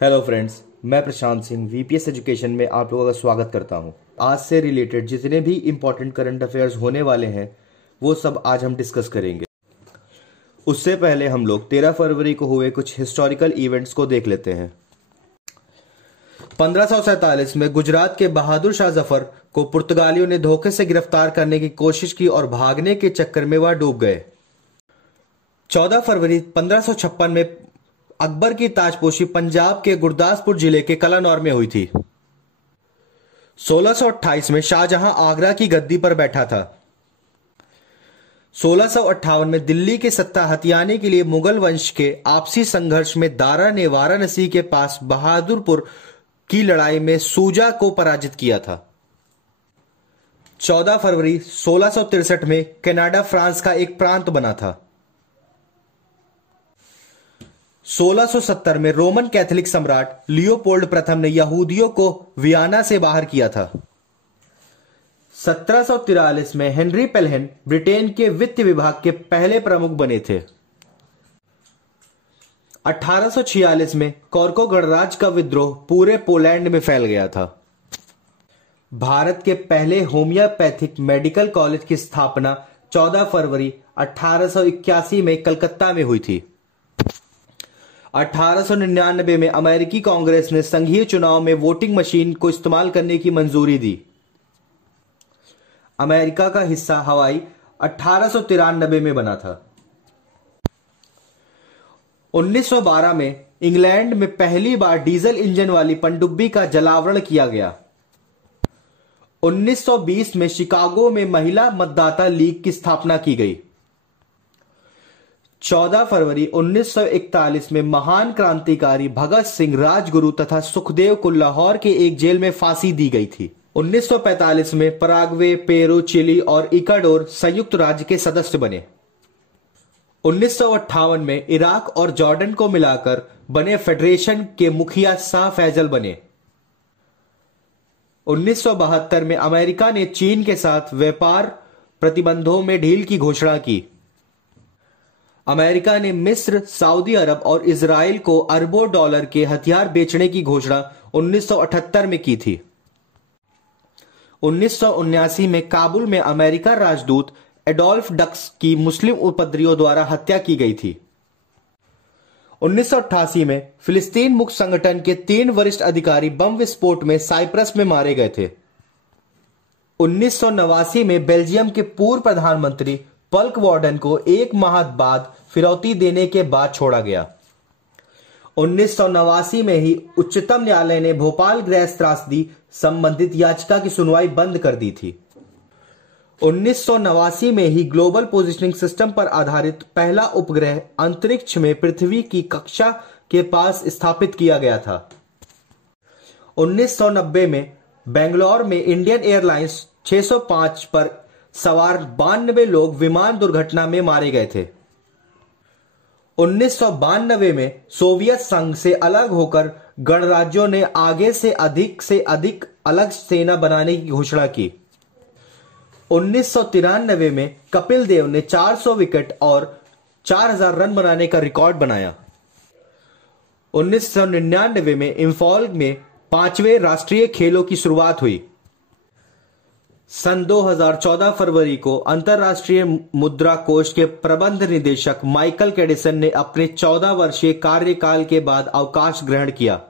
Hello friends, मैं Prashant Singh VPS education में आप लोगों का स्वागत करता हूं। आज से रिलेटेड जितने भी इम्पोर्टेंट करंट अफेयर्स होने वाले हैं वो सब आज हम डिस्कस करेंगे। उससे पहले हम लोग 13 फरवरी को हुए कुछ हिस्टोरिकल इवेंट्स को देख लेते हैं। 1547 में गुजरात के बहादुर शाह जफर को पुर्तगालियों ने धोखे से गिरफ्तार करने की कोशिश की और भागने के चक्कर में वह डूब गए। 14 फरवरी 1556 में अकबर की ताजपोशी पंजाब के गुरदासपुर जिले के कलानौर में हुई थी। 1628 में शाहजहां आगरा की गद्दी पर बैठा था। 1658 में दिल्ली की सत्ता हथियाने के लिए मुगल वंश के आपसी संघर्ष में दारा ने वाराणसी के पास बहादुरपुर की लड़ाई में सूजा को पराजित किया था। 14 फरवरी 1663 में कनाडा फ्रांस का एक प्रांत बना था। 1670 में रोमन कैथोलिक सम्राट लियोपोल्ड प्रथम ने यहूदियों को वियना से बाहर किया था। 1743 में हेनरी पेलहन ब्रिटेन के वित्त विभाग के पहले प्रमुख बने थे। 1846 में कॉर्को गणराज्य का विद्रोह पूरे पोलैंड में फैल गया था। भारत के पहले होम्योपैथिक मेडिकल कॉलेज की स्थापना 14 फरवरी 1881 में कलकत्ता में हुई थी। 1899 में अमेरिकी कांग्रेस ने संघीय चुनाव में वोटिंग मशीन को इस्तेमाल करने की मंजूरी दी। अमेरिका का हिस्सा हवाई 1893 में बना था। 1912 में इंग्लैंड में पहली बार डीजल इंजन वाली पनडुब्बी का जलावरण किया गया। 1920 में शिकागो में महिला मतदाता लीग की स्थापना की गई। 14 फरवरी 1941 में महान क्रांतिकारी भगत सिंह, राजगुरु तथा सुखदेव को लाहौर के एक जेल में फांसी दी गई थी। 1945 में पराग्वे, पेरू, चिली और इक्वाडोर संयुक्त राज्य के सदस्य बने। 1958 में इराक और जॉर्डन को मिलाकर बने फेडरेशन के मुखिया शाह फैजल बने। 1972 में अमेरिका ने चीन के साथ व्यापार प्रतिबंधों में ढील की घोषणा की। अमेरिका ने मिस्र, सऊदी अरब और इजराइल को अरबों डॉलर के हथियार बेचने की घोषणा 1978 में की थी। 1979 में काबुल में अमेरिका राजदूत एडोल्फ डक्स की मुस्लिम उपद्रवियों द्वारा हत्या की गई थी। 1988 में फिलिस्तीन मुक्त संगठन के 3 वरिष्ठ अधिकारी बम विस्फोट में साइप्रस में मारे गए थे। 1989 में बेल्जियम के पूर्व प्रधानमंत्री पल्क वार्डन को 1 माह बाद फिरौती देने के बाद छोड़ा गया। 1989 में ही उच्चतम न्यायालय ने भोपाल गृह त्रासदी संबंधित याचिका की सुनवाई बंद कर दी थी। 1989 में ही ग्लोबल पोजिशनिंग सिस्टम पर आधारित पहला उपग्रह अंतरिक्ष में पृथ्वी की कक्षा के पास स्थापित किया गया था। 1990 में बेंगलुरु में इंडियन एयरलाइंस 605 पर सवार 92 लोग विमान दुर्घटना में मारे गए थे। 1992 में सोवियत संघ से अलग होकर गणराज्यों ने आगे से अधिक अलग सेना बनाने की घोषणा की। 1993 में कपिल देव ने 400 विकेट और 4000 रन बनाने का रिकॉर्ड बनाया। 1999 में इंफॉल में 5वें राष्ट्रीय खेलों की शुरुआत हुई। सन 2014 फरवरी को अंतर्राष्ट्रीय मुद्रा कोष के प्रबंध निदेशक माइकल कैडिसन ने अपने 14 वर्षीय कार्यकाल के बाद अवकाश ग्रहण किया।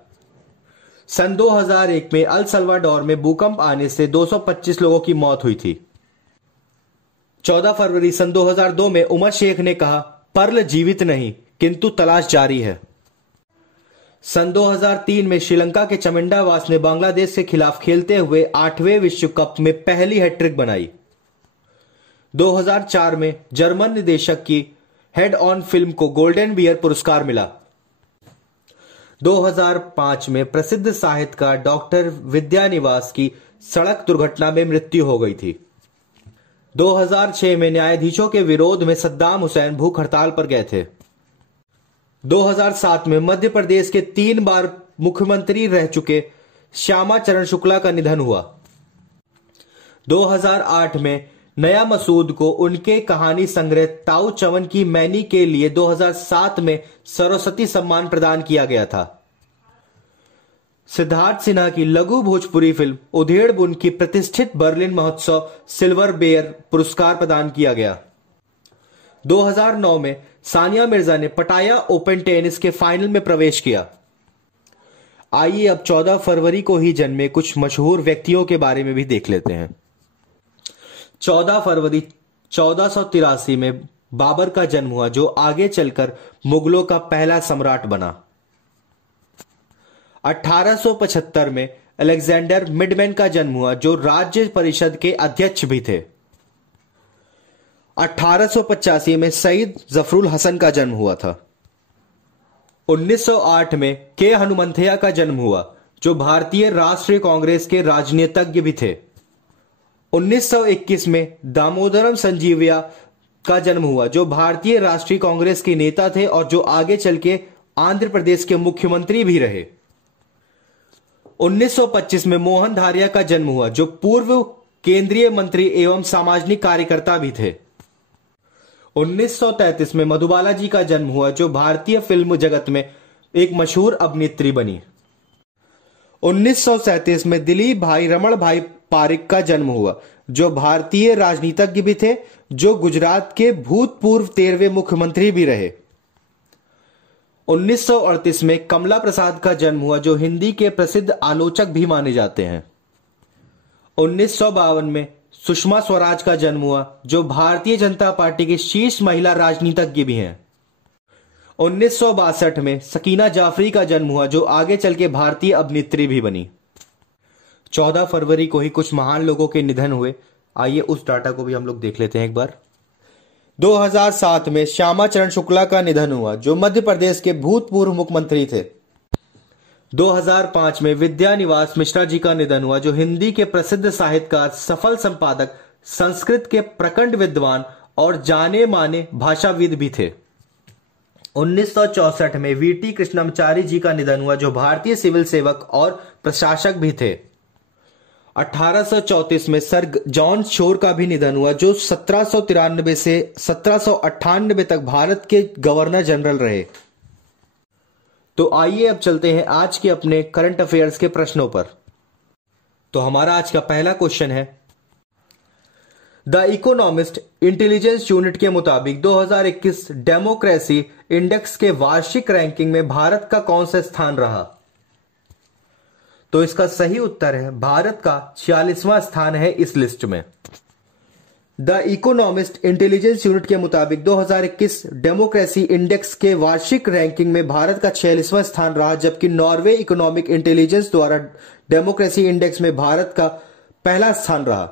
सन 2001 में अल सल्वाडोर में भूकंप आने से 225 लोगों की मौत हुई थी। 14 फरवरी सन 2002 में उमर शेख ने कहा, पर्ल जीवित नहीं किंतु तलाश जारी है। सन 2003 में श्रीलंका के चमिंडावास ने बांग्लादेश के खिलाफ खेलते हुए 8वें विश्व कप में पहली हैट्रिक बनाई। 2004 में जर्मन निर्देशक की हेड ऑन फिल्म को गोल्डन बियर पुरस्कार मिला। 2005 में प्रसिद्ध साहित्यकार डॉक्टर विद्यानिवास की सड़क दुर्घटना में मृत्यु हो गई थी। 2006 में न्यायाधीशों के विरोध में सद्दाम हुसैन भूख हड़ताल पर गए थे। 2007 में मध्य प्रदेश के 3 बार मुख्यमंत्री रह चुके श्यामा चरण शुक्ला का निधन हुआ। 2008 में नया मसूद को उनके कहानी संग्रह ताऊ चमन की मैनी के लिए 2007 में सरस्वती सम्मान प्रदान किया गया था। सिद्धार्थ सिन्हा की लघु भोजपुरी फिल्म उधेड़ बुन की प्रतिष्ठित बर्लिन महोत्सव सिल्वर बेयर पुरस्कार प्रदान किया गया। 2009 में सानिया मिर्जा ने पटाया ओपन टेनिस के फाइनल में प्रवेश किया। आइए अब 14 फरवरी को ही जन्मे कुछ मशहूर व्यक्तियों के बारे में भी देख लेते हैं। 14 फरवरी 1483 में बाबर का जन्म हुआ, जो आगे चलकर मुगलों का पहला सम्राट बना। 1875 में अलेक्जेंडर मिडमैन का जन्म हुआ, जो राज्य परिषद के अध्यक्ष भी थे। 1885 में सईद जफरुल हसन का जन्म हुआ था। 1908 में के हनुमंथैया का जन्म हुआ, जो भारतीय राष्ट्रीय कांग्रेस के राजनीतिज्ञ भी थे। 1921 में दामोदरम संजीवैया का जन्म हुआ, जो भारतीय राष्ट्रीय कांग्रेस के नेता थे और जो आगे चल के आंध्र प्रदेश के मुख्यमंत्री भी रहे। 1925 में मोहन धारिया का जन्म हुआ, जो पूर्व केंद्रीय मंत्री एवं सामाजिक कार्यकर्ता भी थे। 1933 में मधुबाला जी का जन्म हुआ, जो भारतीय फिल्म जगत में एक मशहूर अभिनेत्री बनी। 1937 में दिलीप भाई रमण भाई पारिक का जन्म हुआ, जो भारतीय राजनीतिज्ञ भी थे, जो गुजरात के भूतपूर्व 13वें मुख्यमंत्री भी रहे। 1938 में कमला प्रसाद का जन्म हुआ, जो हिंदी के प्रसिद्ध आलोचक भी माने जाते हैं। 1952 में सुषमा स्वराज का जन्म हुआ, जो भारतीय जनता पार्टी की शीर्ष महिला राजनीतिज्ञ भी हैं। 1962 में सकीना जाफरी का जन्म हुआ, जो आगे चल के भारतीय अभिनेत्री भी बनी। 14 फरवरी को ही कुछ महान लोगों के निधन हुए। आइए उस डाटा को भी हम लोग देख लेते हैं एक बार। 2007 में श्यामा चरण शुक्ला का निधन हुआ, जो मध्य प्रदेश के भूतपूर्व मुख्यमंत्री थे। 2005 में विद्यानिवास मिश्रा जी का निधन हुआ, जो हिंदी के प्रसिद्ध साहित्यकार, सफल संपादक, संस्कृत के प्रखंड विद्वान और जाने माने भाषाविद भी थे। 1964 में वीटी कृष्णमाचारी जी का निधन हुआ, जो भारतीय सिविल सेवक और प्रशासक भी थे। 1834 में सर जॉन शोर का भी निधन हुआ, जो 1793 से 1798 तक भारत के गवर्नर जनरल रहे। तो आइए अब चलते हैं आज के अपने करंट अफेयर्स के प्रश्नों पर। तो हमारा आज का पहला क्वेश्चन है, द इकोनॉमिस्ट इंटेलिजेंस यूनिट के मुताबिक 2021 डेमोक्रेसी इंडेक्स के वार्षिक रैंकिंग में भारत का कौन सा स्थान रहा? तो इसका सही उत्तर है भारत का 46वां स्थान है इस लिस्ट में। द इकोनॉमिस्ट इंटेलिजेंस यूनिट के मुताबिक 2021 डेमोक्रेसी इंडेक्स के वार्षिक रैंकिंग में भारत का 46वां स्थान रहा, जबकि नॉर्वे इकोनॉमिक इंटेलिजेंस द्वारा डेमोक्रेसी इंडेक्स में भारत का पहला स्थान रहा।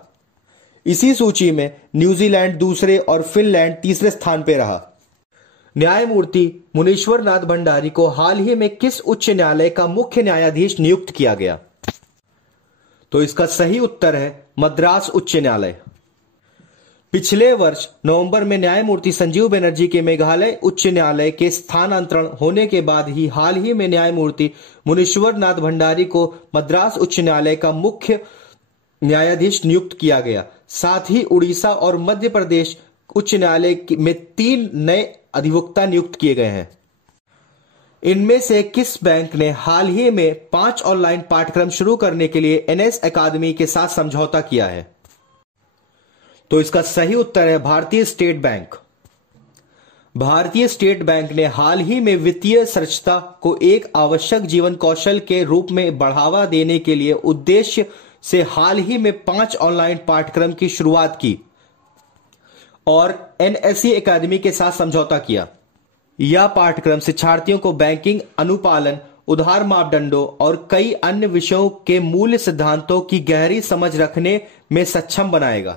इसी सूची में न्यूजीलैंड दूसरे और फिनलैंड तीसरे स्थान पर रहा। न्यायमूर्ति मुनीश्वर नाथ भंडारी को हाल ही में किस उच्च न्यायालय का मुख्य न्यायाधीश नियुक्त किया गया? तो इसका सही उत्तर है मद्रास उच्च न्यायालय। पिछले वर्ष नवंबर में न्यायमूर्ति संजीव बनर्जी के मेघालय उच्च न्यायालय के स्थानांतरण होने के बाद ही हाल ही में न्यायमूर्ति मुनीश्वर नाथ भंडारी को मद्रास उच्च न्यायालय का मुख्य न्यायाधीश नियुक्त किया गया। साथ ही उड़ीसा और मध्य प्रदेश उच्च न्यायालय में 3 नए अधिवक्ता नियुक्त किए गए हैं। इनमें से किस बैंक ने हाल ही में 5 ऑनलाइन पाठ्यक्रम शुरू करने के लिए एनएस अकादमी के साथ समझौता किया है? तो इसका सही उत्तर है भारतीय स्टेट बैंक। भारतीय स्टेट बैंक ने हाल ही में वित्तीय साक्षरता को एक आवश्यक जीवन कौशल के रूप में बढ़ावा देने के लिए उद्देश्य से हाल ही में 5 ऑनलाइन पाठ्यक्रम की शुरुआत की और एनएससी अकादमी के साथ समझौता किया। यह पाठ्यक्रम शिक्षार्थियों को बैंकिंग, अनुपालन, उधार मापदंडों और कई अन्य विषयों के मूल सिद्धांतों की गहरी समझ रखने में सक्षम बनाएगा।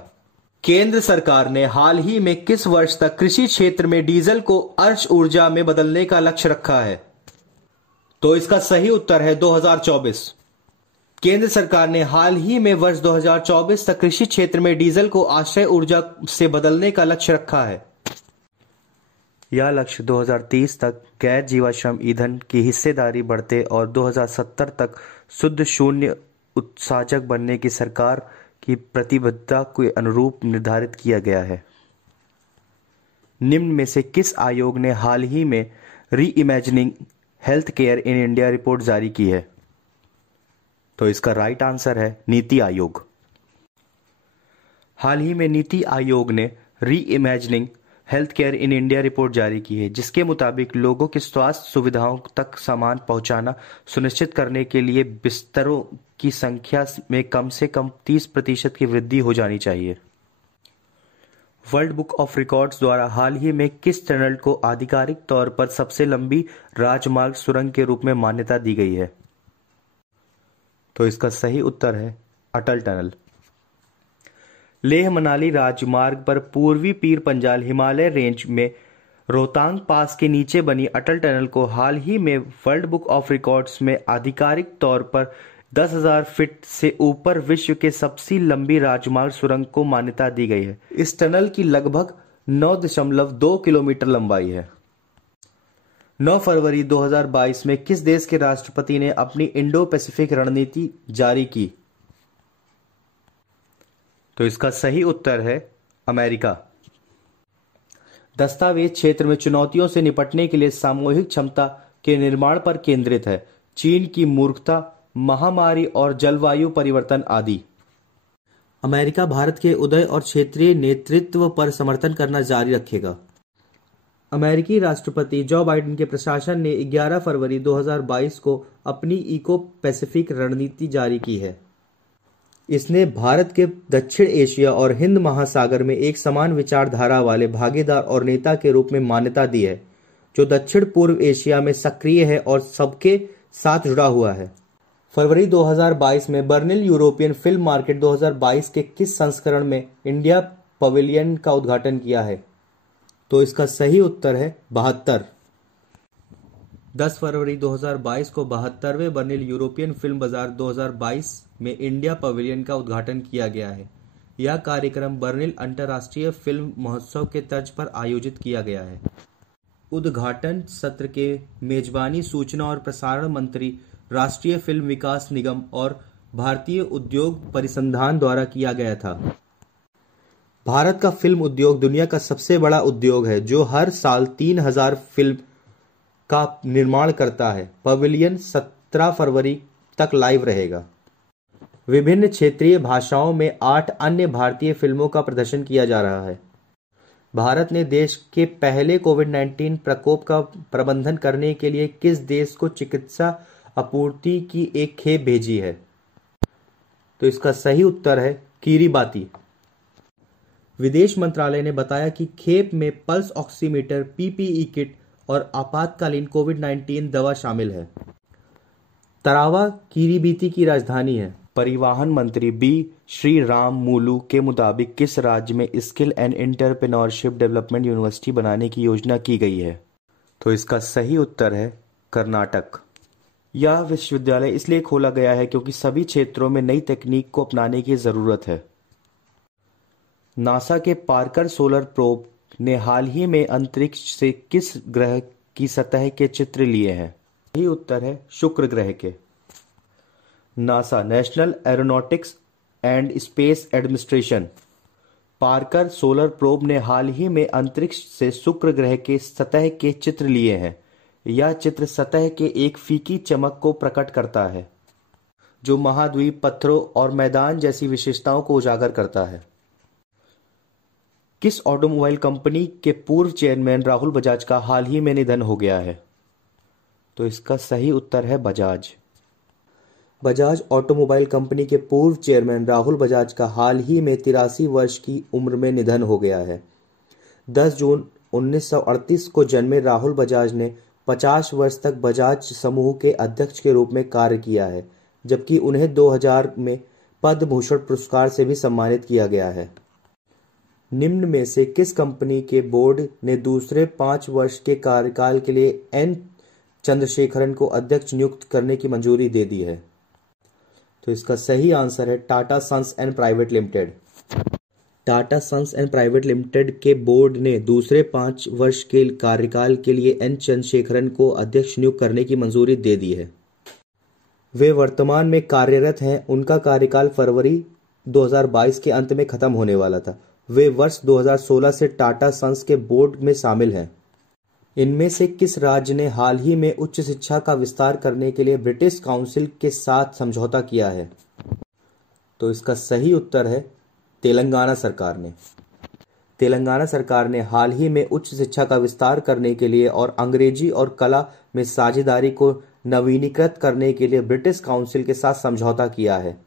केंद्र सरकार ने हाल ही में किस वर्ष तक कृषि क्षेत्र में डीजल को अक्षय ऊर्जा में बदलने का लक्ष्य रखा है? तो इसका सही उत्तर है 2024। केंद्र सरकार ने हाल ही में वर्ष 2024 तक कृषि क्षेत्र में डीजल को अक्षय ऊर्जा से बदलने का लक्ष्य रखा है। यह लक्ष्य 2030 तक गैर जीवाश्म ईंधन की हिस्सेदारी बढ़ते और 2070 तक शुद्ध शून्य उत्सर्जक बनने की सरकार की प्रतिबद्धता के अनुरूप निर्धारित किया गया है। निम्न में से किस आयोग ने हाल ही में री imagining health care in India report जारी की है? तो इसका राइट आंसर है नीति आयोग। हाल ही में नीति आयोग ने री imagining health care in India report जारी की है, जिसके मुताबिक लोगों की स्वास्थ्य सुविधाओं तक सामान पहुंचाना सुनिश्चित करने के लिए बिस्तरों की संख्या में कम से कम 30% की वृद्धि हो जानी चाहिए। वर्ल्ड बुक ऑफ रिकॉर्ड्स द्वारा हाल ही में किस टनल को आधिकारिक तौर पर सबसे लंबी राजमार्ग सुरंग के रूप में मान्यता दी गई है? तो इसका सही उत्तर है अटल टनल। लेह मनाली राजमार्ग पर पूर्वी पीर पंजाल हिमालय रेंज में रोहतांग पास के नीचे बनी अटल टनल को हाल ही में वर्ल्ड बुक ऑफ रिकॉर्ड्स में आधिकारिक तौर पर 10,000 फीट से ऊपर विश्व के सबसे लंबी राजमार्ग सुरंग को मान्यता दी गई है। इस टनल की लगभग 9.2 किलोमीटर लंबाई है। 9 फरवरी 2022 में किस देश के राष्ट्रपति ने अपनी इंडो पैसिफिक रणनीति जारी की? तो इसका सही उत्तर है अमेरिका। दस्तावेज क्षेत्र में चुनौतियों से निपटने के लिए सामूहिक क्षमता के निर्माण पर केंद्रित है। चीन की मूर्खता, महामारी और जलवायु परिवर्तन आदि। अमेरिका भारत के उदय और क्षेत्रीय नेतृत्व पर समर्थन करना जारी रखेगा। अमेरिकी राष्ट्रपति जो बाइडेन के प्रशासन ने 11 फरवरी 2022 को अपनी इको पैसिफिक रणनीति जारी की है। इसने भारत के दक्षिण एशिया और हिंद महासागर में एक समान विचारधारा वाले भागीदार और नेता के रूप में मान्यता दी है, जो दक्षिण पूर्व एशिया में सक्रिय है और सबके साथ जुड़ा हुआ है। फरवरी 2022 में बर्लिन यूरोपियन फिल्म मार्केट 2022 के किस संस्करण में इंडिया पवेलियन का उद्घाटन किया है? तो इसका सही उत्तर है 72। 10 फरवरी 2022 को 72वें बर्लिन यूरोपियन फिल्म बाजार 2022 में इंडिया पवेलियन का उद्घाटन किया गया है। यह कार्यक्रम बर्लिन अंतर्राष्ट्रीय फिल्म महोत्सव के तर्ज पर आयोजित किया गया है। उद्घाटन सत्र के मेजबानी सूचना और प्रसारण मंत्री, राष्ट्रीय फिल्म विकास निगम और भारतीय उद्योग परिसंधान द्वारा किया गया था। भारत का फिल्म उद्योग दुनिया का सबसे बड़ा उद्योग है, जो हर साल 3000 फिल्म का निर्माण करता है। पवेलियन 17 फरवरी तक लाइव रहेगा। विभिन्न क्षेत्रीय भाषाओं में 8 अन्य भारतीय फिल्मों का प्रदर्शन किया जा रहा है। भारत ने देश के पहले कोविड-19 प्रकोप का प्रबंधन करने के लिए किस देश को चिकित्सा आपूर्ति की एक खेप भेजी है? तो इसका सही उत्तर है किरीबाती। विदेश मंत्रालय ने बताया कि खेप में पल्स ऑक्सीमीटर, पीपीई किट और आपातकालीन कोविड-19 दवा शामिल है। तरावा किरीबीती की राजधानी है। परिवहन मंत्री बी श्रीरामुलु के मुताबिक किस राज्य में skill and entrepreneurship development university बनाने की योजना की गई है? तो इसका सही उत्तर है कर्नाटक। यह विश्वविद्यालय इसलिए खोला गया है क्योंकि सभी क्षेत्रों में नई तकनीक को अपनाने की जरूरत है। नासा के पार्कर सोलर प्रोब ने हाल ही में अंतरिक्ष से किस ग्रह की सतह के चित्र लिए हैं? यही उत्तर है शुक्र ग्रह के। NASA national aeronautics and space administration Parker solar probe ने हाल ही में अंतरिक्ष से शुक्र ग्रह के सतह के चित्र लिए हैं। यह चित्र सतह के एक फीकी चमक को प्रकट करता है, जो महाद्वीप, पत्थरों और मैदान जैसी विशेषताओं को उजागर करता है। किस ऑटोमोबाइल कंपनी के पूर्व चेयरमैन राहुल बजाज का हाल ही में निधन हो गया है? तो इसका सही उत्तर है बजाज। बजाज ऑटोमोबाइल कंपनी के पूर्व चेयरमैन राहुल बजाज का हाल ही में 83 वर्ष की उम्र में निधन हो गया है। 10 जून 1938 को जन्मे राहुल बजाज ने 50 वर्ष तक बजाज समूह के अध्यक्ष के रूप में कार्य किया है, जबकि उन्हें 2000 में पद्म भूषण पुरस्कार से भी सम्मानित किया गया है। निम्न में से किस कंपनी के बोर्ड ने दूसरे 5 वर्ष के कार्यकाल के लिए एन चंद्रशेखरन को अध्यक्ष नियुक्त करने की मंजूरी दे दी है? तो इसका सही आंसर है Tata sons and private limited. Tata sons and private limited के बोर्ड ने दूसरे 5 वर्ष के कार्यकाल के लिए एन चंद्रशेखरन को अध्यक्ष नियुक्त करने की मंजूरी दे दी है। वे वर्तमान में कार्यरत हैं। उनका कार्यकाल फरवरी 2022 के अंत में खत्म होने वाला था। वे वर्ष 2016 से टाटा सन्स के बोर्ड में शामिल हैं। इनमें से किस राज्य ने हाल ही में उच्च शिक्षा का विस्तार करने के लिए ब्रिटिश काउंसिल के साथ समझौता किया है? तो इसका सही उत्तर है तेलंगाना सरकार ने। तेलंगाना सरकार ने हाल ही में उच्च शिक्षा का विस्तार करने के लिए और अंग्रेजी और कला में साझेदारी को नवीनीकृत करने के लिए ब्रिटिश काउंसिल के साथ समझौता किया है।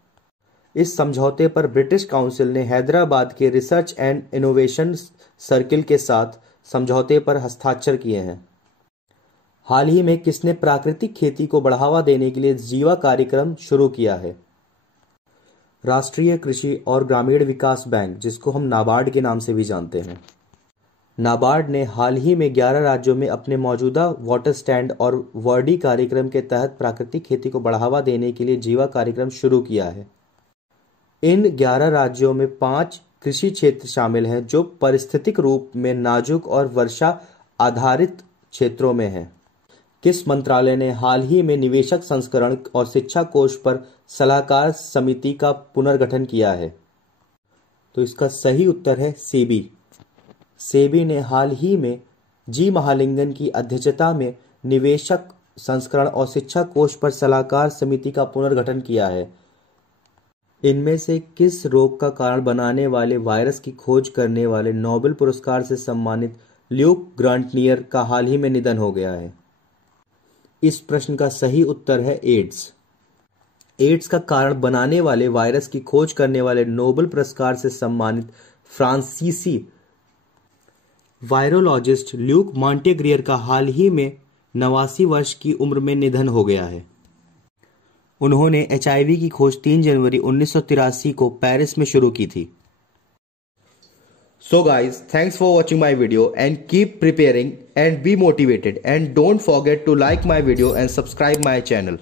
इस समझौते पर ब्रिटिश काउंसिल ने हैदराबाद के रिसर्च एंड इनोवेशन सर्किल के साथ समझौते पर हस्ताक्षर किए हैं। हाल ही में किसने प्राकृतिक खेती को बढ़ावा देने के लिए जीवा कार्यक्रम शुरू किया है? राष्ट्रीय कृषि और ग्रामीण विकास बैंक, जिसको हम नाबार्ड के नाम से भी जानते हैं। नाबार्ड ने हाल ही में 11 राज्यों में अपने मौजूदा वाटर स्टैंड और वर्डी कार्यक्रम के तहत प्राकृतिक खेती को बढ़ावा देने के लिए जीवा कार्यक्रम शुरू किया है। इन 11 राज्यों में 5 कृषि क्षेत्र शामिल हैं जो पारिस्थितिक रूप में नाजुक और वर्षा आधारित क्षेत्रों में हैं। किस मंत्रालय ने हाल ही में निवेशक संस्करण और शिक्षा कोष पर सलाहकार समिति का पुनर्गठन किया है? तो इसका सही उत्तर है सेबी। सेबी ने हाल ही में जी महालिंगन की अध्यक्षता में निवेशक संस्करण और शिक्षा कोष पर सलाहकार समिति का पुनर्गठन किया है। इनमें से किस रोग का कारण बनाने वाले वायरस की खोज करने वाले नोबेल पुरस्कार से सम्मानित ल्यूक ग्रांटनियर का हाल ही में निधन हो गया है? इस प्रश्न का सही उत्तर है एड्स। एड्स का कारण बनाने वाले वायरस की खोज करने वाले नोबेल पुरस्कार से सम्मानित फ्रांसीसी वायरोलॉजिस्ट ल्यूक मॉन्टेग्रियर का हाल ही में 89 वर्ष की उम्र में निधन हो गया है। उन्होंने HIV की खोज 3 जनवरी 1983 को पेरिस में शुरू की थी। So guys, thanks for watching my video and keep preparing and be motivated and don't forget to like my video and subscribe my channel.